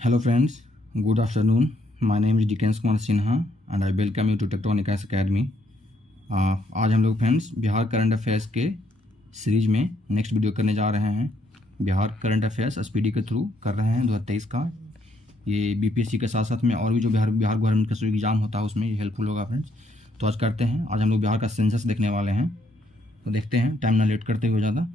Hello friends, good afternoon. My name is Dikens Kumar Sinha and I welcome you to Tectonics Academy. आज हम लोग friends Bihar current affairs के series में next video करने जा रहे हैं। बिहार करंट अफेयर्स एसपीडी के थ्रू कर रहे हैं 2023 का। ये बीपीएससी के साथ साथ में और भी जो बिहार गवर्नमेंट का एग्जाम होता है उसमें ये हेल्पफुल होगा फ्रेंड्स। तो आज करते हैं, आज हम लोग बिहार का सेंसस देखने वाले हैं। तो देखते हैं, टाइम ना लेट करते हुए ज़्यादा।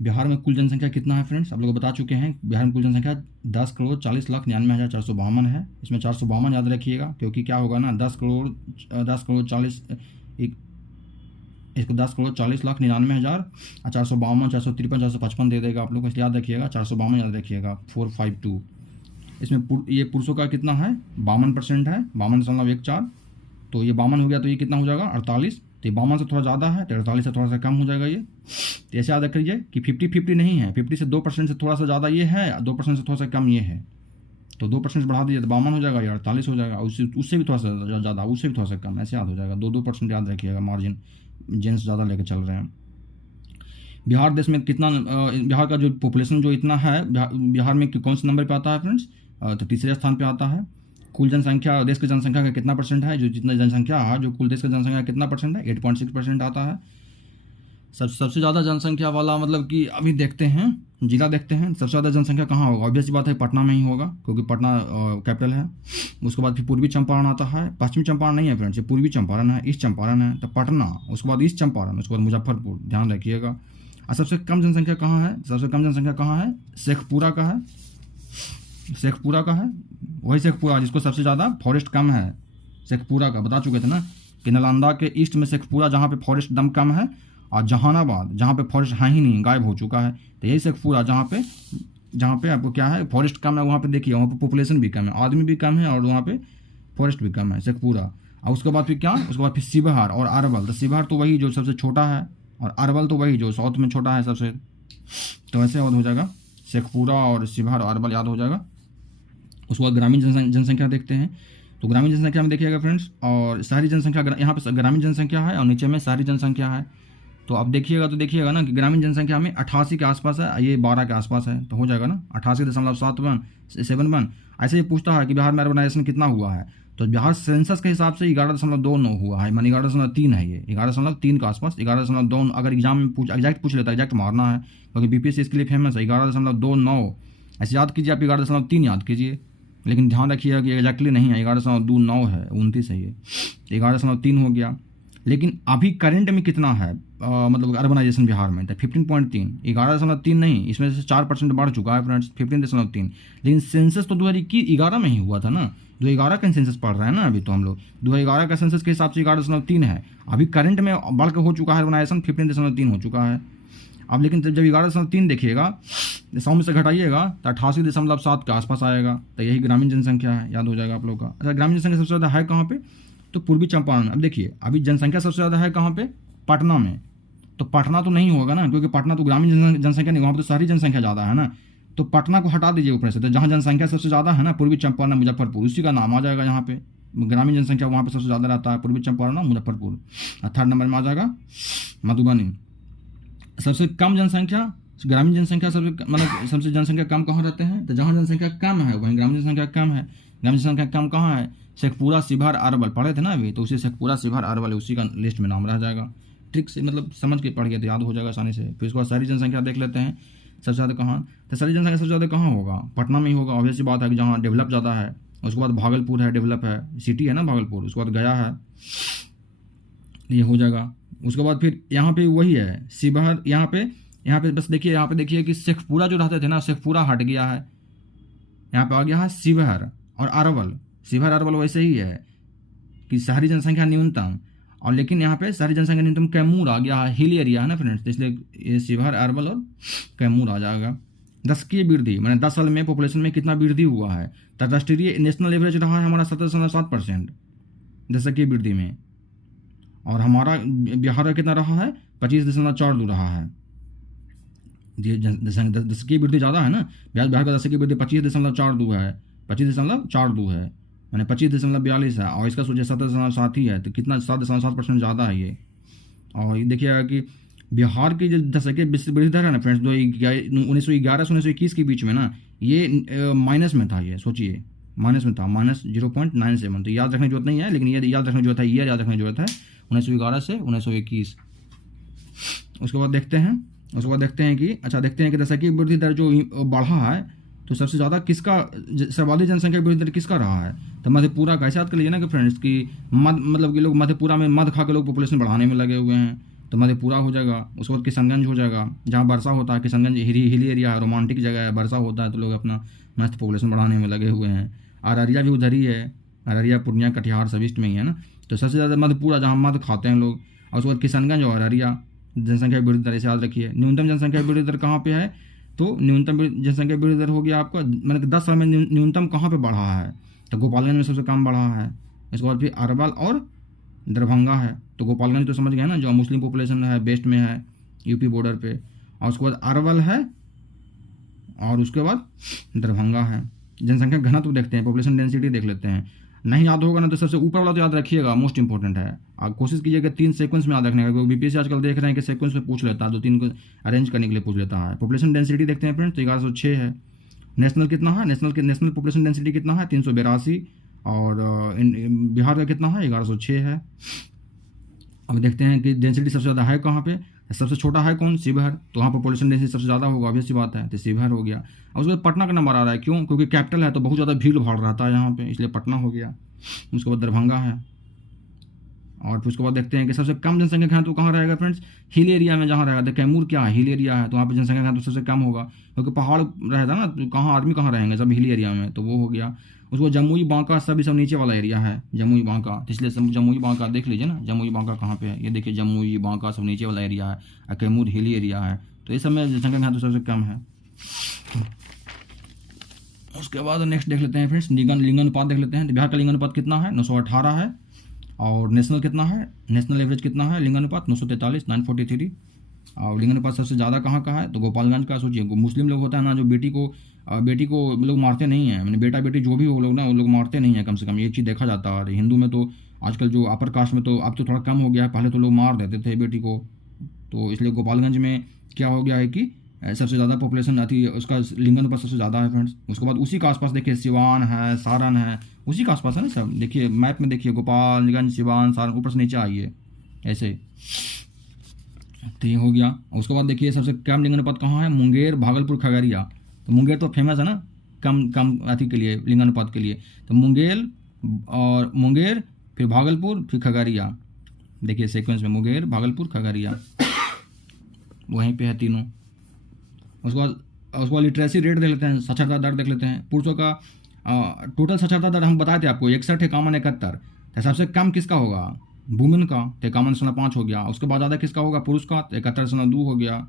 बिहार में कुल जनसंख्या कितना है फ्रेंड्स, आप लोग बता चुके हैं। बिहार में कुल जनसंख्या 10,40,99,452 है। इसमें 452 याद रखिएगा, क्योंकि क्या होगा ना 10,40,99,000 और 452, 453, 455 दे देगा आप लोग को, इसलिए याद रखिएगा 452 याद रखिएगा 452। इसमें ये पुरुषों का कितना है 52% है, 52.14। तो ये 52 हो गया, तो ये कितना हो जाएगा 48। तो ये 52 से थोड़ा ज़्यादा है, तो 48 से थोड़ा सा कम हो जाएगा ये। तो ऐसे याद रख लीजिए कि 50-50 नहीं है, 50 से 2% से थोड़ा सा ज़्यादा ये है, 2% से थोड़ा सा कम ये है। तो 2% बढ़ा दीजिए तो 52 हो जाएगा, या 48 हो जाएगा। उससे भी थोड़ा सा ज़्यादा, उससे भी थोड़ा सा कम, ऐसे याद हो जाएगा। 2% याद रखिएगा, मार्जिन जेंट्स ज़्यादा लेके चल रहे हैं। बिहार देश में कितना, बिहार का जो पॉपुलेशन जो इतना है, बिहार में कौन से नंबर पर आता है फ्रेंड्स, तो तीसरे स्थान पर आता है। कुल जनसंख्या, देश की जनसंख्या का कितना परसेंट है, जो जितना जनसंख्या है, जो कुल देश की जनसंख्या का कितना परसेंट है, 8.6% आता है। सबसे ज़्यादा जनसंख्या वाला मतलब कि अभी देखते हैं जिला, देखते हैं सबसे ज़्यादा जनसंख्या कहाँ होगा। ऑब्वियस बात है पटना में ही होगा, क्योंकि पटना कैपिटल है। उसके बाद फिर पूर्वी चंपारण आता है, पश्चिमी चंपारण नहीं है फ्रेंड्स, ये पूर्वी चंपारण है, ईस्ट चंपारण है। तो पटना, उसके बाद ईस्ट चंपारण, उसके बाद मुजफ्फरपुर, ध्यान रखिएगा। और सबसे कम जनसंख्या कहाँ है, सबसे कम जनसंख्या कहाँ है, शेखपुरा का है। शेखपुरा का है, वही शेखपुरा जिसको सबसे ज़्यादा फॉरेस्ट कम है। शेखपुरा का बता चुके थे ना कि नालंदा के ईस्ट में शेखपुरा, जहाँ पे फॉरेस्ट दम कम है, और जहानाबाद जहाँ पे फॉरेस्ट है ही नहीं, गायब हो चुका है। तो यही शेखपुरा जहाँ पे आपको क्या है, फॉरेस्ट कम है, वहाँ पे देखिए, वहाँ पे पॉपुलेशन भी कम है, आदमी भी कम है, और वहाँ पे फॉरेस्ट भी कम है, शेखपुरा। और उसके बाद फिर क्या, उसके बाद फिर शिवहर और अरवल। तो शिवहर तो वही जो सबसे छोटा है, और अरवल तो वही जो साउथ में छोटा है सबसे। तो ऐसे याद हो जाएगा, शेखपुरा और शिवहर और अरवल याद हो जाएगा। उसके बाद ग्रामीण जनसंख्या देखते हैं। तो ग्रामीण जनसंख्या में देखिएगा फ्रेंड्स, और शहरी जनसंख्या, यहाँ पे ग्रामीण जनसंख्या है और नीचे में शहरी जनसंख्या है। तो अब देखिएगा ना कि ग्रामीण जनसंख्या में 88 के आसपास है, ये 12 के आसपास है, तो हो जाएगा ना 88.71 ऐसे ही पूछता है कि बिहार में अर्बनाइजेशन कितना हुआ है। तो बिहार सेंसस के हिसाब से 11.29 हुआ है, मानी 11.3 है, ये 11.3 के आसपास, 11.2। अगर एग्जाम में एग्जैक्ट पूछ लेता है, एग्जैक्ट मारना है, क्योंकि बीपीएससी इसके लिए फेमस है। 11.29 ऐसे याद कीजिए, आप 11.3 याद कीजिए, लेकिन ध्यान रखिएगा कि एग्जैक्टली नहीं है, 11.29 है, 29 है ये, 11.3 हो गया। लेकिन अभी करंट में कितना है, मतलब अर्बनाइजेशन बिहार में, तो 15.3, 11.3 नहीं, इसमें से 4% बढ़ चुका है फ्रेंड्स, 15.3। लेकिन सेंसस तो 2011 में ही हुआ था ना, 2011 का सेंसस पढ़ रहे हैं ना अभी, तो हम लोग 2011 का सेंसस के हिसाब से 11.3 है। अभी करंट में बढ़ के हो चुका है अर्बनाइजेशन, 15.3 हो चुका है अब। लेकिन जब 11.3 देखिएगा, 100 में से घटाइएगा तो 88.7 के आसपास आएगा। तो यही ग्रामीण जनसंख्या है, याद हो जाएगा आप लोग का। अच्छा, ग्रामीण जनसंख्या सबसे ज़्यादा है कहाँ पे, तो पूर्वी चंपारण। अब देखिए, अभी जनसंख्या सबसे ज़्यादा है कहाँ पे, पटना में। तो पटना तो नहीं होगा ना, क्योंकि पटना तो ग्रामीण जनसंख्या नहीं, वहाँ पर तो शहरी जनसंख्या ज़्यादा है ना। तो पटना को हटा दीजिए ऊपर से, तो जहाँ जनसंख्या सबसे ज़्यादा है ना, पूर्वी चंपारण, मुजफ्फरपुर, उसी का नाम आ जाएगा। यहाँ पे ग्रामीण जनसंख्या वहाँ पे सबसे ज़्यादा रहता है, पूर्वी चंपारण और मुजफ्फरपुर। थर्ड नंबर में आ जाएगा मधुबनी। सबसे कम जनसंख्या, ग्रामीण जनसंख्या सबसे जनसंख्या कम कहाँ रहते हैं, तो जहाँ जनसंख्या कम है वहीं ग्रामीण जनसंख्या कम है। ग्रामीण जनसंख्या कम कहाँ है, शेखपुरा, शिवहर, अरवल पढ़े थे ना अभी, तो उसी शेखपुरा, शिवहर, अरवल उसी का लिस्ट में नाम रह जाएगा। ट्रिक से मतलब समझ के पढ़ गए तो याद हो जाएगा आसानी से। फिर उसके बाद शहरी जनसंख्या देख लेते हैं, सबसे ज़्यादा कहाँ, तो शहरी जनसंख्या सबसे ज़्यादा कहाँ होगा, पटना में ही होगा। ऑब्वियस सी बात है कि जहाँ डेवलप ज़्यादा है। उसके बाद भागलपुर है, डेवलप है, सिटी है ना भागलपुर। उसके बाद गया है, ये हो जाएगा। उसके बाद फिर यहाँ पे वही है शिवहर, यहाँ पे बस देखिए, यहाँ पे देखिए कि शेखपुरा जो रहते थे ना, शेखपुरा हट गया है, यहाँ पे आ गया है शिवहर और अरवल। शिवहर अरवल वैसे ही है कि शहरी जनसंख्या न्यूनतम, और लेकिन यहाँ पे शहरी जनसंख्या न्यूनतम कैमूर आ गया है, हिल एरिया है ना फ्रेंड्स, इसलिए ये शिवहर, अरवल और कैमूर आ जाएगा। दशकीय वृद्धि, मैंने 10 साल में पॉपुलेशन में कितना वृद्धि हुआ है, तो राष्ट्रीय नेशनल एवरेज रहा है हमारा 17.7% दशकीय वृद्धि में, और हमारा बिहार का कितना रहा है, 25.42 रहा है। दशकीय वृद्धि ज़्यादा है ना, बिहार का दशकीय वृद्धि 25.42 है, 25.42 है, मैंने 25.42 है, और इसका सोचिए 17.7 ही है, तो कितना 7.7% ज़्यादा है ये। और ये देखिएगा कि बिहार की जो दशकीय वृद्धि दर है ना फ्रेंड्स, 1911 से 1921 के बीच में ना, ये माइनस में था, ये सोचिए माइनस में था, -0.97। तो याद रखने की जरूरत नहीं है, लेकिन ये याद रखने की जरूरत है, ये याद रखने की जरूरत है 1911 से 1921। उसके बाद देखते हैं कि अच्छा, देखते हैं कि जैसा कि वृद्धि दर जो बढ़ा है, तो सबसे ज़्यादा किसका, सर्वाधिक जनसंख्या वृद्धि दर किसका रहा है? तो मधेपुरा का। ऐसे याद कर लीजिए ना कि फ्रेंड्स कि मतलब कि लोग मधेपुरा में मध खा के लोग पॉपुलेशन बढ़ाने में लगे हुए हैं, तो मधेपुरा हो जाएगा। उसके बाद किशनगंज हो जाएगा, जहाँ वर्षा होता है। किशनगंज हिली एरिया है, रोमांटिक जगह है, वर्षा होता है तो लोग अपना मस्त पॉपुलेशन बढ़ाने में लगे हुए हैं। अररिया भी उधर ही है, अररिया पूर्णिया कटिहार सब ईस्ट में ही है ना। तो सबसे ज़्यादा मधेपुरा, जहाँ मध खाते हैं लोग। और उसके बाद किशनगंज और अररिया। जनसंख्या वृद्धि दर ऐसे याद रखिए। न्यूनतम जनसंख्या वृद्धि दर कहाँ पे है? तो न्यूनतम जनसंख्या वृद्धि दर हो गया आपका, मतलब 10 साल में न्यूनतम कहाँ पे बढ़ा है? तो गोपालगंज में सबसे कम बढ़ा है। इसके बाद फिर अरवल और दरभंगा है। तो गोपालगंज तो समझ गए ना, जो मुस्लिम पॉपुलेशन है, वेस्ट में है, यूपी बॉर्डर पे। और उसके बाद अरवल है, और उसके बाद दरभंगा है। जनसंख्या घनत्व देखते हैं, पॉपुलेशन डेंसिटी देख लेते हैं। नहीं याद होगा ना तो सबसे ऊपर वाला तो याद रखिएगा, मोस्ट इंपॉर्टेंट है। आप कोशिश कीजिएगा 3 सीक्वेंस में याद रखने का, क्योंकि बीपीएससी आजकल देख रहे हैं कि सीक्वेंस में पूछ लेता है, 2-3 को अरेंज करने के लिए पूछ लेता है। पॉपुलेशन डेंसिटी देखते हैं फ्रेंड्स, तो 1106 है। नेशनल कितना है? नेशनल पॉपुलेशन डेंसिटी कितना है? 382। और बिहार का कितना है? 1106 है। अब देखते हैं कि डेंसिटी सबसे ज़्यादा है कहाँ पे? सबसे छोटा है कौन? शिवहर। तो वहाँ पॉपुलेशन डेंसिटी सबसे ज़्यादा होगा, ऑब्वियस सी बात है, तो शिवहर हो गया। और उसके बाद पटना का नंबर आ रहा है, क्यों? क्योंकि कैपिटल है तो बहुत ज़्यादा भीड़ भाड़ रहता है यहाँ पे, इसलिए पटना हो गया। उसके बाद दरभंगा है। और फिर उसके बाद देखते हैं कि सबसे कम जनसंख्या घनत्व तो कहाँ रहेगा फ्रेंड्स? हिल एरिया में जहाँ रहेगा। तो कैमूर क्या है? हिल एरिया है, तो वहाँ पर जनसंख्या घनत्व तो सबसे कम होगा, क्योंकि पहाड़ रहता है ना, तो कहाँ आदमी कहाँ रहेंगे? सब हिल एरिया में, तो वो हो गया। उसको जमुई बांका सब नीचे वाला एरिया है, जमुई बांका। तो इसलिए सब जमुई बांका देख लीजिए ना, जमुई बांका कहाँ पे है? ये देखिए, जमुई बांका सब नीचे वाला एरिया है, और कैमूर हिली एरिया है। तो इस समय जनसंख्या घनत्व सबसे कम है। उसके बाद नेक्स्ट देख लेते हैं फ्रेंड्स, लिंगानुपात देख लेते हैं। तो बिहार का लिंगानुपात कितना है? 918 है। और नेशनल कितना है? नेशनल एवरेज कितना है लिंगानुपात? 943, 943। और लिंगानुपात सबसे ज़्यादा कहाँ का है? तो गोपालगंज का। सोचिए, मुस्लिम लोग होता है ना, जो बेटी को लोग मारते नहीं हैं, मैंने बेटा बेटी जो भी हो लोग ना, वो लोग मारते नहीं हैं, कम से कम ये चीज़ देखा जाता है। हिंदू में तो आजकल जो अपर कास्ट में तो अब तो थोड़ा कम हो गया है, पहले तो लोग मार देते थे बेटी को। तो इसलिए गोपालगंज में क्या हो गया है कि सबसे ज़्यादा पॉपुलेशन आती है, उसका लिंगानुपात सबसे ज़्यादा है फ्रेंड्स। उसके बाद उसी के आसपास देखिए, सिवान है, सारण है, उसी के आसपास है ना सब। देखिए मैप में देखिए, गोपालगंज, सिवान, सारण, ऊपर से नीचे आइए ऐसे। तो ये हो गया। उसके बाद देखिए सबसे कम लिंगानुपात कहाँ है? मुंगेर, भागलपुर, खगड़िया। तो मुंगेर तो फेमस है ना कम अति के लिए, लिंगानुपात के लिए। तो मुंगेर, फिर भागलपुर, फिर खगड़िया। देखिए सीक्वेंस में मुंगेर, भागलपुर, खगड़िया, वहीं पे है तीनों। उसके बाद लिटरेसी रेट देख लेते हैं, साक्षरता दर देख लेते हैं। पुरुषों का टोटल साक्षरता दर हम बताए थे आपको 61, 51, 71। तो सबसे कम किसका होगा? वुमेन का, तो 51.5 हो गया। उसके बाद ज़्यादा किसका होगा? पुरुष का, तो 71.2 हो गया।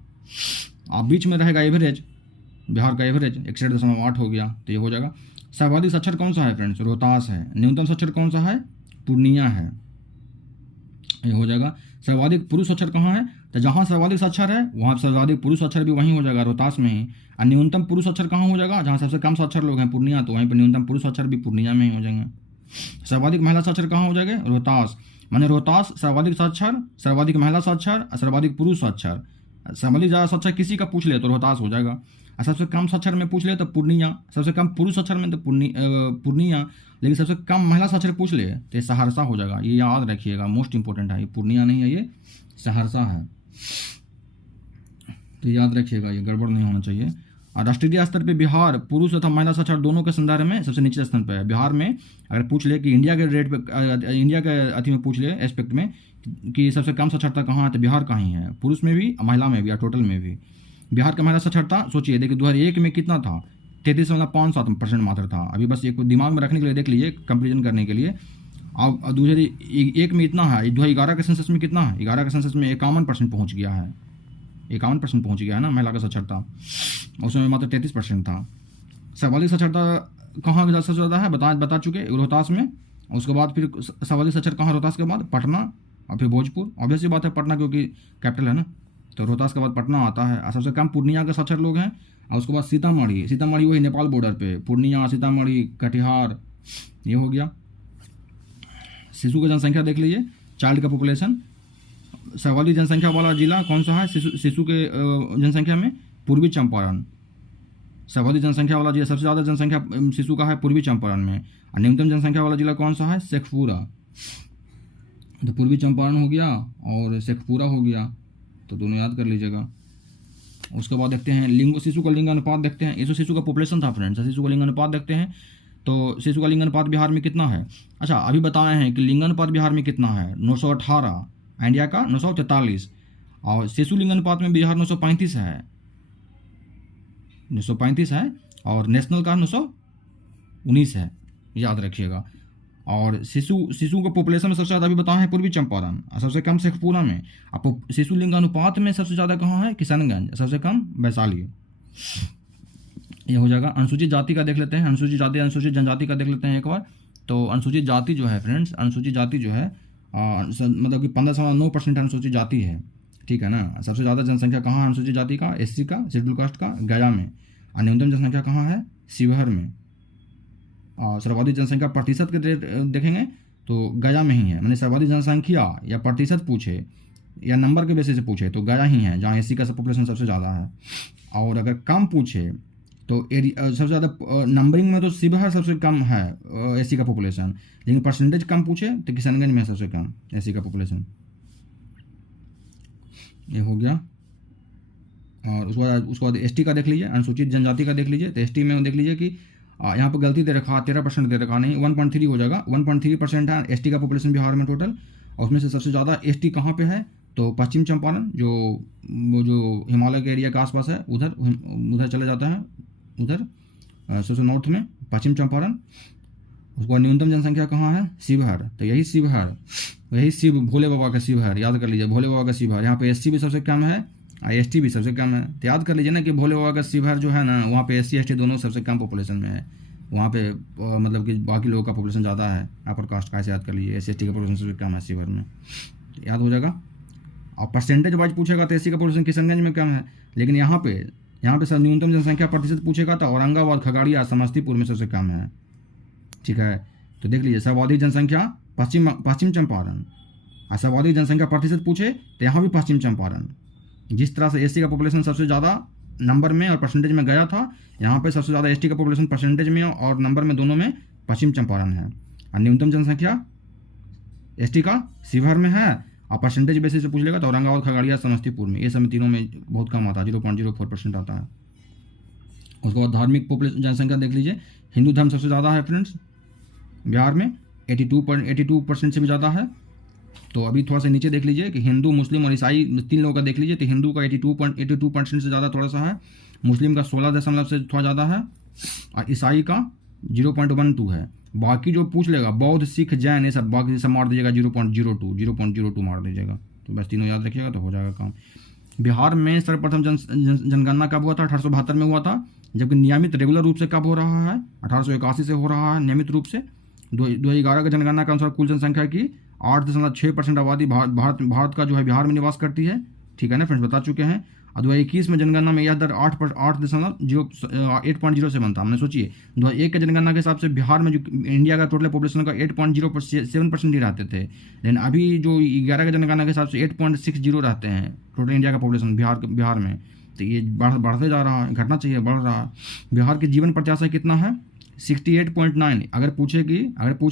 अब बीच में रहेगा एवरेज, बिहार का एवरेज 61.8 हो गया, तो ये हो जाएगा। सर्वाधिक साक्षर कौन सा है फ्रेंड्स? रोहतास है। न्यूनतम साक्षर कौन सा है? पूर्णिया है, ये हो जाएगा। सर्वाधिक पुरुष साक्षर कहाँ है? तो जहाँ सर्वाधिक साक्षर है वहाँ सर्वाधिक पुरुष साक्षर भी वहीं हो जाएगा, रोहतास में ही। और न्यूनतम पुरुष साक्षर कहाँ हो जाएगा? जहाँ सबसे कम साक्षर लोग हैं, पूर्णिया, तो वहीं पर न्यूनतम पुरुष साक्षर भी पूर्णिया में ही हो जाएंगे। सर्वाधिक महिला साक्षर कहाँ हो जाएगा? रोहतास। माने रोहतास सर्वाधिक साक्षर, सर्वाधिक महिला साक्षर, सर्वाधिक पुरुष साक्षर। सर्वाधिक ज़्यादा साक्षर किसी का पूछ ले तो रोहतास हो जाएगा, और सबसे कम साक्षर में पूछ ले तो पूर्णिया। सबसे कम पुरुष साक्षर में तो पूर्णिया, लेकिन सबसे कम महिला साक्षर पूछ ले तो सहरसा हो जाएगा। ये याद रखिएगा, मोस्ट इंपॉर्टेंट है, ये पूर्णिया नहीं है, ये सहरसा है, तो याद रखिएगा, ये गड़बड़ नहीं होना चाहिए। और राष्ट्रीय स्तर पे बिहार पुरुष तथा महिला साक्षर दोनों के संदर्भ में सबसे नीचे स्थान पर है। बिहार में अगर पूछ ले कि इंडिया के रेट पे, इंडिया के अति में पूछ ले एस्पेक्ट में कि सबसे कम साक्षरता कहाँ है, तो बिहार का ही है, पुरुष में भी, महिला में भी, या टोटल में भी। बिहार का महिला साक्षरता सोचिए, देखिए 2001 में कितना था? 33.57% मात्र था। अभी बस एक दिमाग में रखने के लिए देख लीजिए, कंपेरिजन करने के लिए। अब 2001 में इतना है, 2011 के सेंसस में कितना है? 11 के सेंसस में 51% पहुँच गया है, 51% पहुँच गया है ना महिला का साक्षरता, उसमें मात्र 33% था। सर्वाधिक साक्षरता कहाँ सबसे ज़्यादा है? बता चुके, रोहतास में। उसके बाद फिर सर्वाधिक साक्षर कहाँ? रोहतास के बाद पटना, और फिर भोजपुर। ऑब्वियस बात है, पटना क्योंकि कैपिटल है ना, तो रोहतास के बाद पटना आता है। और सबसे कम पूर्णिया के साक्षर लोग हैं। और उसके बाद सीतामढ़ी वही नेपाल बॉर्डर पे, पूर्णिया, सीतामढ़ी, कटिहार, ये हो गया। शिशु की जनसंख्या देख लीजिए, चाइल्ड का पॉपुलेशन। सर्वाधिक जनसंख्या वाला जिला कौन सा है शिशु के जनसंख्या में? पूर्वी चंपारण, सर्वाधिक जनसंख्या वाला जिला, सबसे ज़्यादा जनसंख्या शिशु का है पूर्वी चंपारण में, और न्यूनतम जनसंख्या वाला जिला कौन सा है? शेखपुरा। तो पूर्वी चंपारण हो गया और शेखपुरा हो गया, तो दोनों याद कर लीजिएगा। उसके बाद देखते हैं लिंग, शिशु का लिंगानुपात देखते हैं। ये तो शिशु का पॉपुलेशन था फ्रेंड्स, शिशु का लिंगानुपात देखते हैं। तो शिशु का लिंगानुपात बिहार में कितना है? अच्छा, अभी बताए हैं कि लिंगानुपात बिहार में कितना है? 918, इंडिया का 943, और शिशु लिंगानुपात में बिहार 935 है, 935 है, और नेशनल का 919 है, याद रखिएगा। और शिशु का पॉपुलेशन में सबसे ज़्यादा अभी बताए हैं पूर्वी चंपारण, और सबसे कम शेखपुरा में। अब शिशु लिंगानुपात में सबसे ज़्यादा कहाँ है? किशनगंज, सबसे कम वैशाली। ये हो जाएगा। अनुसूचित जाति का देख लेते हैं, अनुसूचित जाति अनुसूचित जनजाति का देख लेते हैं एक बार। तो अनुसूचित जाति जो है फ्रेंड्स, अनुसूचित जाति जो है मतलब कि 15.9% अनुसूचित जाति है, ठीक है ना। सबसे ज़्यादा जनसंख्या कहाँ है अनुसूचित जाति का? SC का, शेड्यूल कास्ट का, गया में। और न्यूनतम जनसंख्या कहाँ है? शिवहर में। और सर्वाधिक जनसंख्या प्रतिशत के देखेंगे तो गया में ही है। मैंने सर्वाधिक जनसंख्या या प्रतिशत पूछे या नंबर के बेसिस से पूछे तो गया ही है, जहाँ SC का पॉपुलेशन सबसे ज़्यादा है। और अगर कम पूछे तो सबसे ज़्यादा नंबरिंग में तो शिवहर सबसे कम है SC का पॉपुलेशन, लेकिन परसेंटेज कम पूछे तो किशनगंज में सबसे कम SC का पॉपुलेशन। ये हो गया। और उसके बाद ST का देख लीजिए, अनुसूचित जनजाति का देख लीजिए। तो ST में देख लीजिए कि यहाँ पर गलती दे रखा, 13% दे रखा, नहीं 1.3 हो जाएगा। 1.3% है ST का पॉपुलेशन बिहार में टोटल। और उसमें से सबसे ज़्यादा ST कहाँ पे है? तो पश्चिम चंपारण, जो हिमालय के एरिया के आसपास है, उधर चले जाता है, उधर सबसे नॉर्थ में पश्चिम चंपारण। उसके बाद न्यूनतम जनसंख्या कहाँ है? शिवहर। तो यही शिवहर, यही शिव भोले बाबा का शिवहर, याद कर लीजिए, भोले बाबा का शिवहर। यहाँ पे SC भी सबसे कम है और ST भी सबसे कम है। तो याद कर लीजिए ना कि भोले बाबा का शिवहर जो है ना, वहाँ पे SC ST दोनों सबसे कम पॉपुलेशन में है। वहाँ पे मतलब कि बाकी लोगों का पॉपुलेशन ज़्यादा है, अपर कास्ट का, ऐसे याद कर लीजिए। SC ST का पॉपुलेशन सबसे कम है शिवहर में, याद हो जाएगा। और परसेंटेज वाइज पूछेगा तो SC का पॉपुलेशन किशनगंज में कम है, लेकिन यहाँ पे सर न्यूनतम जनसंख्या प्रतिशत पूछेगा तो औरंगाबाद, खगड़िया, समस्तीपुर में सबसे कम है, ठीक है। तो देख लीजिए, सर्वाधिक जनसंख्या पश्चिम चंपारण, और सर्वाधिक जनसंख्या प्रतिशत पूछे तो यहाँ भी पश्चिम चंपारण। जिस तरह से SC का पॉपुलेशन सबसे ज़्यादा नंबर में और परसेंटेज में गया था, यहाँ पे सबसे ज़्यादा ST का पॉपुलेशन परसेंटेज में और नंबर में दोनों में पश्चिम चंपारण है। और न्यूनतम जनसंख्या ST का शिवहर में है, और परसेंटेज बेसिस से पूछ लेगा तो औरंगाबाद, खगड़िया, समस्तीपुर में, ये सब तीनों में बहुत कम आता है, 0.04% आता है। उसके बाद धार्मिक पॉपुलेशन जनसंख्या देख लीजिए, हिंदू धर्म सबसे ज़्यादा है फ्रेंड्स बिहार में, 82% से भी ज़्यादा है। तो अभी थोड़ा सा नीचे देख लीजिए कि हिंदू, मुस्लिम और ईसाई 3 लोगों का देख लीजिए। तो हिंदू का 82% से ज़्यादा थोड़ा सा है, मुस्लिम का 16 से थोड़ा ज़्यादा है, और ईसाई का 0.12 है। बाकी जो पूछ लेगा बौद्ध, सिख, जैन, ये सब बाकी सब मार दीजिएगा 0.02 मार दीजिएगा। तो बस तीनों याद रखिएगा तो हो जाएगा काम। बिहार में सर्वप्रथम जनगणना कब हुआ था? 1872 में हुआ था। जबकि नियमित रेगुलर रूप से कब हो रहा है? 1881 से हो रहा है नियमित रूप से। 2011 का जनगणना के अनुसार कुल जनसंख्या की 8.6% आबादी भारत का जो है बिहार में निवास करती है, ठीक है ना फ्रेंड्स, बता चुके हैं। और 2021 में जनगणना में यह दर 8.07 था। हमने सोचिए 2001 के जनगणना के हिसाब से बिहार में जो इंडिया का टोटल पॉपुलेशन का 8.07% ही रहते थे, लेकिन अभी जो 11 के जनगणना के हिसाब से 8.60 रहते हैं टोटल इंडिया का पॉपुलेशन बिहार में। तो ये बढ़ते जा रहा है, घटना चाहिए, बढ़ रहा है। बिहार की जीवन प्रत्याशा कितना है? 68.9। अगर पूछे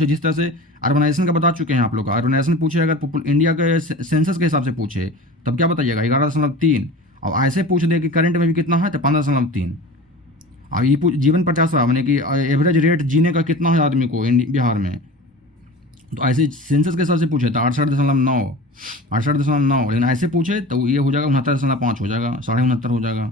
जिस तरह से अर्बनाइजेशन का बता चुके हैं आप लोग का, अर्बनाइजेशन पूछे अगर इंडिया के सेंसस के हिसाब से पूछे तब क्या बताइएगा? 11.3। और ऐसे पूछ दे कि करंट में भी कितना है तो 15.3। अब ये जीवन प्रत्याशा माने कि एवरेज रेट जीने का कितना है आदमी को बिहार में, तो ऐसे सेंसस के हिसाब से पूछे तो 68.9, लेकिन ऐसे पूछे तो ये हो जाएगा 69.5 हो जाएगा, 69.5 हो जाएगा।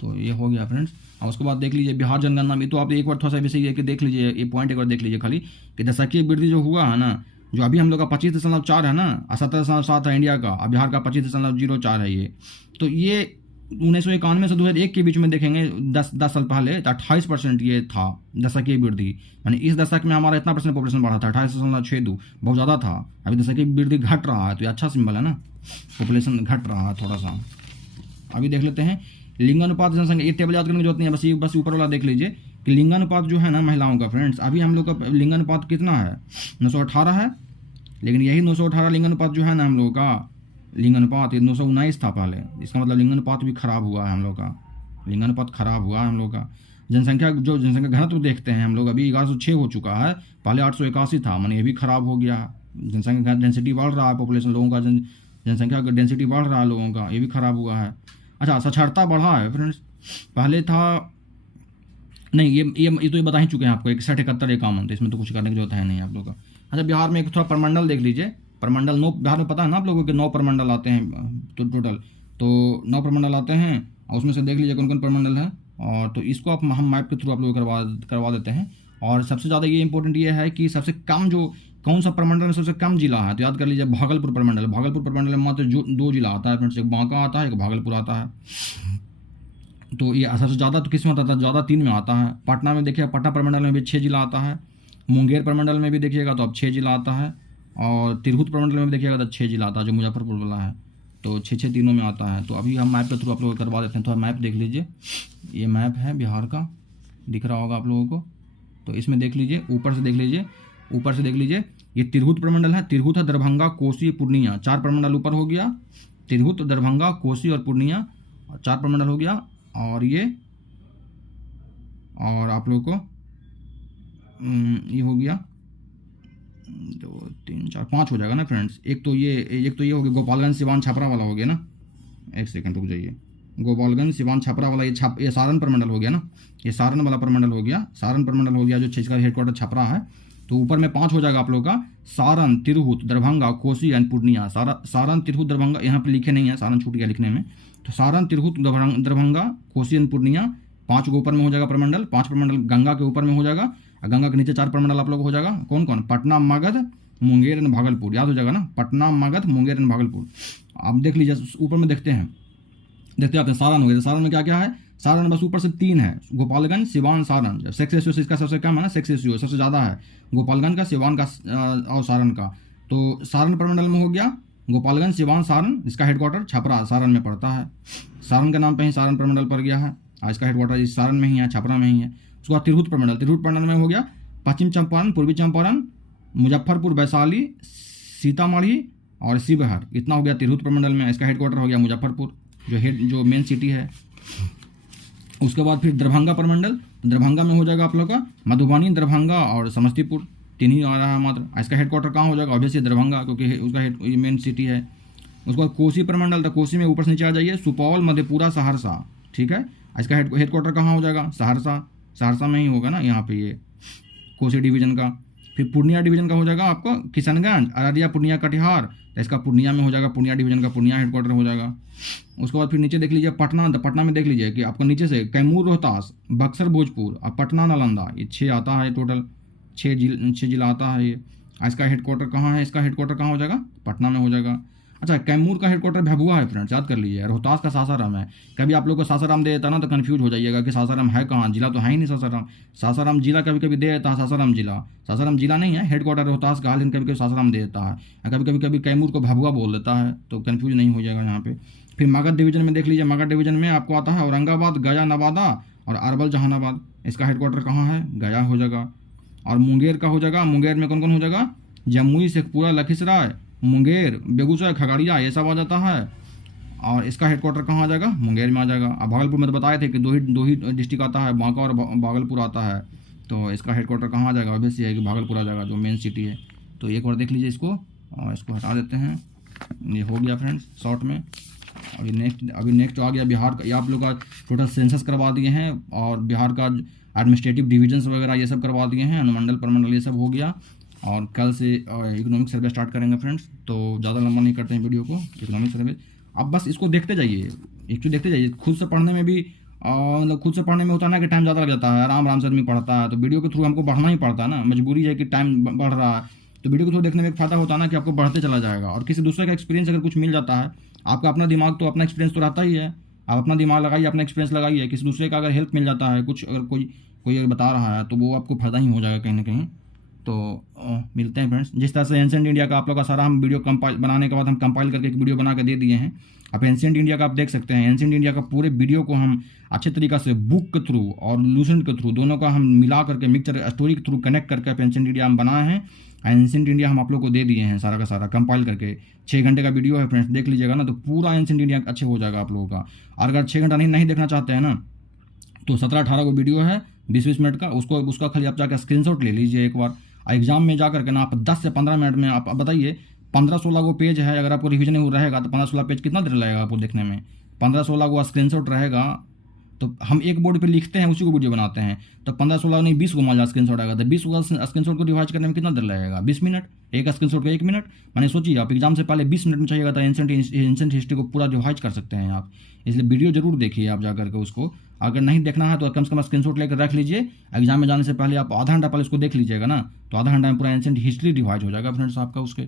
तो ये हो गया फ्रेंड्स। और उसके बाद देख लीजिए बिहार जनगणना में, तो आप एक बार थोड़ा सा वैसे ये कि देख लीजिए, ये पॉइंट एक बार देख लीजिए खाली कि दशकीय वृद्धि जो हुआ है ना, जो अभी हम लोग का 25.4 है ना, 17.7 है इंडिया का, और बिहार का 25.04 है ये। तो ये 1991 से 2001 के बीच में देखेंगे 10 साल पहले तो 28% ये था दशकीय वृद्धि। यानी इस दशक में हमारा इतना % पॉपुलेशन बढ़ा था, 28.62, बहुत ज़्यादा था। अभी दशकीय वृद्धि घट रहा है, तो ये अच्छा सिंबल है ना, पॉपुलेशन घट रहा है थोड़ा सा। अभी देख लेते हैं लिंगानुपात जनसंख्या। ये टेबल याद करने की जरूरत नहीं है, बस ऊपर वाला देख लीजिए कि लिंगानुपात जो है ना महिलाओं का फ्रेंड्स, अभी हम लोग का लिंगानुपात कितना है? 918 है, लेकिन यही 918 लिंगानुपात जो है ना हम लोगों का लिंगानुपात, ये 919 था पहले। इसका मतलब लिंगानुपात भी खराब हुआ है हम लोग का, लिंगानुपात खराब हुआ है हम लोग का। जनसंख्या घनत्व देखते हैं हम लोग, अभी 1106 हो चुका है, पहले 881 था, माने ये भी खराब हो गया है। जनसंख्या डेंसिटी बढ़ रहा है, पॉपुलेशन लोगों का जनसंख्या का डेंसिटी बढ़ रहा है लोगों का, ये भी खराब हुआ है। अच्छा, साक्षरता बढ़ा है फ्रेंड्स, पहले था नहीं, ये तो ये बता ही चुके हैं आपको, 61, 71, 51, तो इसमें तो कुछ करने की जरूरत है नहीं आप लोग का। अच्छा, बिहार में एक थोड़ा प्रमंडल देख लीजिए, प्रमंडल 9 बिहार में पता है ना आप लोगों के 9 प्रमंडल आते हैं तो टोटल, तो 9 प्रमंडल आते हैं, और उसमें से देख लीजिए कौन कौन प्रमंडल है। और तो इसको आप हम मैप के थ्रू आप लोग करवा देते हैं। और सबसे ज़्यादा ये इंपॉर्टेंट ये है कि सबसे कम जो कौन सा प्रमंडल में सबसे कम जिला है, तो याद कर लीजिए भागलपुर प्रमंडल। भागलपुर प्रमंडल में मात्र 2 जिला आता है फ्रेंड्स, एक बांका आता है, एक भागलपुर आता है। तो ये सबसे ज़्यादा तो किस में आता है, ज़्यादा 3 में आता है। पटना में देखिए, पटना प्रमंडल में भी 6 जिला आता है। मुंगेर प्रमंडल में भी देखिएगा तो अब 6 जिला आता है। और तिरहुत प्रमंडल में भी देखिएगा तो 6 जिला आता है, जो मुजफ्फरपुर वाला है, तो 6 तीनों में आता है। तो अभी हम मैप के थ्रू आप लोग करवा देते हैं। थोड़ा मैप देख लीजिए, ये मैप है बिहार का, दिख रहा होगा आप लोगों को। तो इसमें देख लीजिए, ऊपर से देख लीजिए, ये तिरहुत प्रमंडल है। तिरहुत है, दरभंगा, कोसी, पूर्णिया, 4 प्रमंडल ऊपर हो गया। तिरहुत, दरभंगा, कोसी और पूर्णिया 4 प्रमंडल हो गया। और ये और आप लोगों को ये हो गया 2 3 4 5 हो जाएगा ना फ्रेंड्स। एक तो ये हो गया गोपालगंज, सिवान, छपरा वाला हो गया ना। एक सेकंड रुक जाइए, गोपालगंज, सिवान, छपरा वाला ये सारण प्रमंडल हो गया ना, ये सारण वाला प्रमंडल हो गया, सारण प्रमंडल हो गया, जो जिसका हेडक्वार्टर छपरा है। तो ऊपर में 5 हो जाएगा आप लोगों का, सारण, तिरहुत, दरभंगा, कोसी एंड पूर्णिया। सारण, तिरहुत, दरभंगा यहाँ पे लिखे नहीं है, सारण छूट गया लिखने में। तो सारण, तिरहुत, दरभंगा, कोसी एंड पूर्णिया 5 के ऊपर में हो जाएगा प्रमंडल। 5 प्रमंडल गंगा के ऊपर में हो जाएगा, और गंगा के नीचे 4 प्रमंडल आप लोग हो जाएगा। कौन कौन? पटना, मगध, मुंगेर एंड भागलपुर, याद हो जाएगा ना, पटना, मगध, मुंगेर एंड भागलपुर। आप देख लीजिए, ऊपर में देखते हैं सारण हो गया। सारण में क्या क्या है? सारण बस ऊपर से 3 है, गोपालगंज, सिवान, सारण। जब सेक्स रेशियो इसका सबसे कम है ना, सेक्स रेशियो सबसे ज़्यादा है गोपालगंज का, सिवान का और सारण का। तो सारण प्रमंडल में हो गया गोपालगंज, सिवान, सारण, जिसका हेडक्वार्टर छपरा सारण में पड़ता है। सारण के नाम पे ही सारण प्रमंडल पड़ गया है, इसका हेडक्वार्टर इस सारण में ही है, छपरा में ही है। उसके बाद तिरहुत प्रमंडल में हो गया पश्चिम चंपारण, पूर्वी चंपारण, मुजफ्फरपुर, वैशाली, सीतामढ़ी और शिवहर, इतना हो गया तिरहुत प्रमंडल में। इसका हेडक्वार्टर हो गया मुजफ्फरपुर, जो मेन सिटी है। उसके बाद फिर दरभंगा प्रमंडल, दरभंगा में हो जाएगा आप लोग का मधुबनी, दरभंगा और समस्तीपुर, 3 ही आ रहा है मात्र। इसका हेडक्वार्टर कहाँ हो जाएगा? ऑब्वियसली दरभंगा, क्योंकि उसका मेन सिटी है। उसके बाद कोसी प्रमंडल, तो कोसी में ऊपर से नीचे आ जाइए, सुपौल, मधेपुरा, सहरसा, ठीक है। इसका हेडक्वार्टर कहाँ हो जाएगा? सहरसा में ही होगा ना, यहाँ पे ये कोसी डिवीजन का। फिर पूर्णिया डिवीजन का हो जाएगा आपको किशनगंज, अररिया, पूर्णिया, कटिहार, तो इसका पूर्णिया में हो जाएगा, पूर्णिया डिवीजन का पूर्णिया हेडक्वार्टर हो जाएगा। उसके बाद फिर नीचे देख लीजिए पटना, तो पटना में देख लीजिए कि आपको नीचे से कैमूर, रोहतास, बक्सर, भोजपुर और पटना, नालंदा, ये 6 आता है टोटल, 6 जिला आता है ये। इसका हेडक्वार्टर कहाँ है? इसका हेडक्वार्टर कहाँ हो जाएगा? पटना में हो जाएगा। अच्छा, कैमूर का हेडक्वार्टर भभुआ है फ्रेंड्स, याद कर लीजिए। रोहतास का सासाराम है। कभी आप लोग को सासाराम दे देता ना तो कंफ्यूज हो जाइएगा कि सासाराम है कहाँ, जिला तो है ही नहीं सासाराम। सासाराम जिला कभी कभी दे देता है, सासाराम जिला नहीं है, हेडक्वार्टर रोहतास का, लेकिन कभी कभी सासाराम दे देता है, कभी कैमूर को भभुआ बोल देता है, तो कन्फ्यूज नहीं हो जाएगा यहाँ पे। फिर मगध डिवीजन में देख लीजिए, मगध डिवीजन में आपको आता है औरंगाबाद, गया, नवादा और अरवल, जहानाबाद। इसका हेडक्वार्टर कहाँ है? गया हो जाएगा। और मुंगेर का हो जाएगा, मुंगेर में कौन कौन हो जाएगा? जमुई, शेखपुरा, लखीसराय, मुंगेर, बेगूसराय, खगड़िया, ये सब आ जाता है। और इसका हेडक्वार्टर कहाँ आ जाएगा? मुंगेर में आ जाएगा। अब भागलपुर में तो बताए थे कि दो ही डिस्ट्रिक्ट आता है, बांका और भागलपुर आता है, तो इसका हेडक्वार्टर कहाँ आ जाएगा? ऑब्वियसली है कि भागलपुर आ जाएगा, जो मेन सिटी है। तो एक बार देख लीजिए इसको, और इसको हटा देते हैं। ये हो गया फ्रेंड्स शॉर्ट में। अभी नेक्स्ट आ गया बिहार का। ये आप लोग का टोटल सेंसस करवा दिए हैं, और बिहार का एडमिनिस्ट्रेटिव डिविजन्स वगैरह ये सब करवा दिए हैं, अनुमंडल, प्रमंडल, ये सब हो गया। और कल से इकोनॉमिक सर्वे स्टार्ट करेंगे फ्रेंड्स। तो ज़्यादा लंबा नहीं करते हैं वीडियो को, इकोनॉमिक सर्वे अब बस इसको देखते जाइए, खुद से पढ़ने में भी मतलब खुद से पढ़ने में होता है ना कि टाइम ज़्यादा लग जाता है, आराम से आदमी पढ़ता है। तो वीडियो के थ्रू हमको बढ़ना ही पड़ता है ना, मजबूरी है कि टाइम बढ़ रहा है, तो वीडियो के थ्रू देखने में एक फ़ायदा होता है ना कि आपको बढ़ते चला जाएगा। और किसी दूसरे का एक्सपीरियंस अगर कुछ मिल जाता है, आपका अपना दिमाग तो अपना एक्सपीरियंस तो रहता ही है, आप अपना दिमाग लगाइए, अपना एक्सपीरियंस लगाइए। किसी दूसरे का अगर हेल्प मिल जाता है, कुछ अगर कोई बता रहा है, तो वो आपको फ़ायदा ही हो जाएगा कहीं ना कहीं। तो मिलते हैं फ्रेंड्स। जिस तरह से एंशिएंट इंडिया का आप लोग का सारा हम वीडियो बनाने के बाद हम कंपाइल करके एक वीडियो बना के दे दिए हैं। अब एंशिएंट इंडिया का आप देख सकते हैं, एंशिएंट इंडिया का पूरे वीडियो को हम अच्छे तरीक़ा से बुक के थ्रू और लूसेंट के थ्रू, दोनों का हम मिला करके मिक्सचर स्टोरी के थ्रू कनेक्ट करके एंशिएंट इंडिया हम बनाए हैं। एंशिएंट इंडिया हम आप लोग को दे दिए हैं सारा का सारा कंपाइल करके। 6 घंटे का वीडियो है फ्रेंड्स, देख लीजिएगा ना, तो पूरा एंशिएंट इंडिया अच्छे हो जाएगा आप लोगों का। और अगर 6 घंटा नहीं देखना चाहते हैं ना, तो 17-18 को वीडियो है 20-20 मिनट का, उसका खाली आप जाकर स्क्रीनशॉट ले लीजिए एक बार। एग्जाम में जा करके ना आप 10 से 15 मिनट में आप बताइए 15-16 को पेज है, अगर आपको रिवीजन नहीं रहेगा तो 15-16 पेज कितना देर लगेगा आपको देखने में। 15-16 को स्क्रीनशॉट रहेगा तो हम एक बोर्ड पे लिखते हैं उसी को वीडियो बनाते हैं, तो 15-16 नहीं 20 को मान लो स्क्रीनशॉट आएगा तो 20 को स्क्रीनशॉट को रिवाइज करने में कितना देर लगेगा, 20 मिनट। एक स्क्रीनशॉट का 1 मिनट, मैंने सोचिए आप एग्जाम से पहले 20 मिनट में चाहिएगा तो एंसेंट हिस्ट्री को पूरा रिवाइज कर सकते हैं आप। इसलिए वीडियो जरूर देखिए आप जा करके उसको, अगर नहीं देखना है तो कम से कम स्क्रीनशॉट लेकर रख लीजिए। एग्जाम में जाने से पहले आप आधा घंटा पहले उसको देख लीजिएगा ना, तो आधा घंटा में पूरा एंसेंट हिस्ट्री रिवाइज हो जाएगा फ्रेंड्स आपका उसके।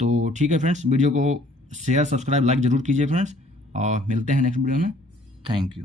तो ठीक है फ्रेंड्स, वीडियो को शेयर सब्सक्राइब लाइक जरूर कीजिए फ्रेंड्स, और मिलते हैं नेक्स्ट वीडियो में। Thank you.